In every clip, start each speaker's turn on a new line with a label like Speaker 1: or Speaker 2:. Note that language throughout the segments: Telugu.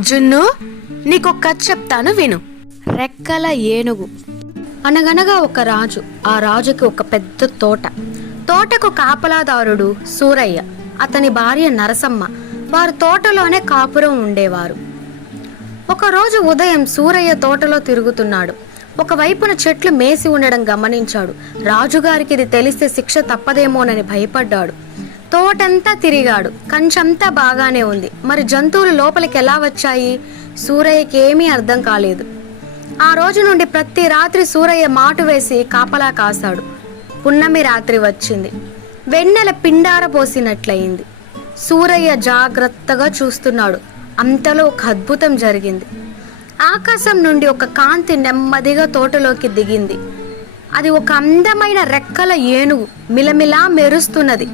Speaker 1: జున్ను నీకు కథ చెప్తాను విను. రెక్కల ఏనుగు. అనగనగా ఒక రాజు ఆ రాజుకి ఒక పెద్ద తోట. తోటకు కాపలాదారుడు సూరయ్య అతని భార్య నరసమ్మ వారు తోటలోనే కాపురం ఉండేవారు. ఒకరోజు ఉదయం సూరయ్య తోటలో తిరుగుతున్నాడు. ఒకవైపున చెట్లు మేసి ఉండడం గమనించాడు. రాజుగారికి ఇది తెలిస్తే శిక్ష తప్పదేమోనని భయపడ్డాడు. తోటంతా తిరిగాడు. కంచంతా బాగానే ఉంది. మరి జంతువులు లోపలికి ఎలా వచ్చాయి? సూరయ్యకి ఏమీ అర్థం కాలేదు. ఆ రోజు నుండి ప్రతి రాత్రి సూరయ్య మాటు వేసి కాపలా కాశాడు. పున్నమి రాత్రి వచ్చింది. వెన్నెల పిండార పోసినట్లయింది. సూరయ్య జాగ్రత్తగా చూస్తున్నాడు. అంతలో ఒక అద్భుతం జరిగింది. ఆకాశం నుండి ఒక కాంతి నెమ్మదిగా తోటలోకి దిగింది. అది ఒక అందమైన రెక్కల ఏనుగు మిలమిలా మెరుస్తున్నది.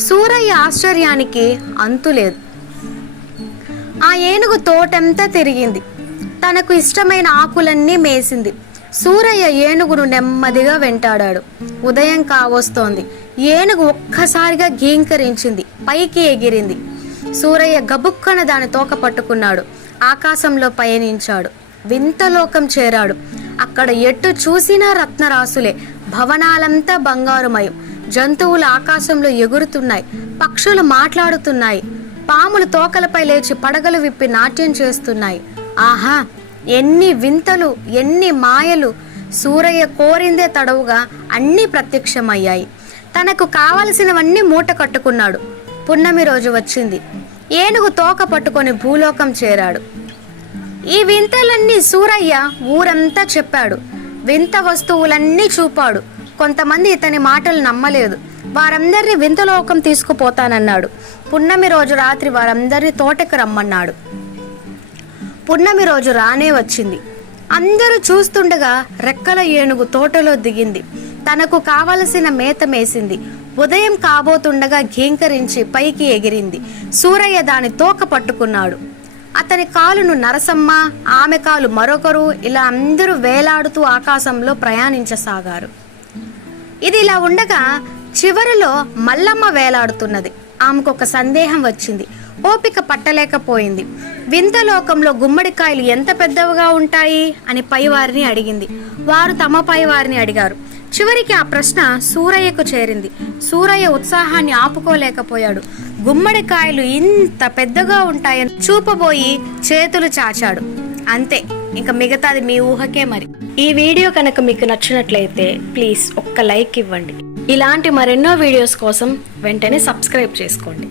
Speaker 1: సూరయ్య ఆశ్చర్యానికి అంతులేదు ఆ ఏనుగు తోటంతా తిరిగింది. తనకు ఇష్టమైన ఆకులన్నీ మేసింది. సూరయ్య ఏనుగును నెమ్మదిగా వెంటాడాడు. ఉదయం కావస్తోంది. ఏనుగు ఒక్కసారిగా గీంకరించింది పైకి ఎగిరింది. సూరయ్య గబుక్కన దాని తోక పట్టుకున్నాడు. ఆకాశంలో పయనించాడు. వింతలోకం చేరాడు. అక్కడ ఎటు చూసినా రత్నరాసులే భవనాలంతా బంగారుమయం. జంతువులు ఆకాశంలో ఎగురుతున్నాయి పక్షులు మాట్లాడుతున్నాయి పాములు తోకలపై లేచి పడగలు విప్పి నాట్యం చేస్తున్నాయి. ఆహా ఎన్ని వింతలు ఎన్ని మాయలు. సూరయ్య కోరిందే తడవుగా అన్నీ ప్రత్యక్షమయ్యాయి. తనకు కావలసినవన్నీ మూట కట్టుకున్నాడు. పున్నమి రోజు వచ్చింది. ఏనుగు తోక పట్టుకొని భూలోకం చేరాడు. ఈ వింతలన్నీ సూరయ్య ఊరంతా చెప్పాడు. వింత వస్తువులన్నీ చూపాడు. కొంతమంది ఇతని మాటలు నమ్మలేదు. వారందరినీ వింతలోకం తీసుకుపోతానన్నాడు. పున్నమి రోజు రాత్రి వారందరినీ తోటకు రమ్మన్నాడు. పున్నమి రోజు రానే వచ్చింది. అందరూ చూస్తుండగా రెక్కల ఏనుగు తోటలో దిగింది. తనకు కావలసిన మేత మేసింది. ఉదయం కాబోతుండగా ఘీంకరించి పైకి ఎగిరింది. సూరయ్య దాని తోక పట్టుకున్నాడు. అతని కాలును నరసమ్మ ఆమె కాలు మరొకరు ఇలా అందరూ వేలాడుతూ ఆకాశంలో ప్రయాణించసాగారు. ఇది ఇలా ఉండగా చివరిలో మల్లమ్మ వేలాడుతున్నది. ఆమెకు ఒక సందేహం వచ్చింది. ఓపిక పట్టలేకపోయింది. వింతలోకంలో గుమ్మడికాయలు ఎంత పెద్దవిగా ఉంటాయి? అని పైవారిని అడిగింది. వారు తమ పైవారిని అడిగారు. చివరికి ఆ ప్రశ్న సూరయ్యకు చేరింది. సూరయ్య ఉత్సాహాన్ని ఆపుకోలేకపోయాడు. గుమ్మడికాయలు ఇంత పెద్దగా ఉంటాయని చూపబోయి చేతులు చాచాడు. అంతే. ఇంకా మిగతాది మీ ఊహకే మరి. ఈ వీడియో కనుక మీకు నచ్చినట్లయితే ప్లీజ్ ఒక్క లైక్ ఇవ్వండి. ఇలాంటి మరెన్నో వీడియోస్ కోసం వెంటనే సబ్స్క్రైబ్ చేసుకోండి.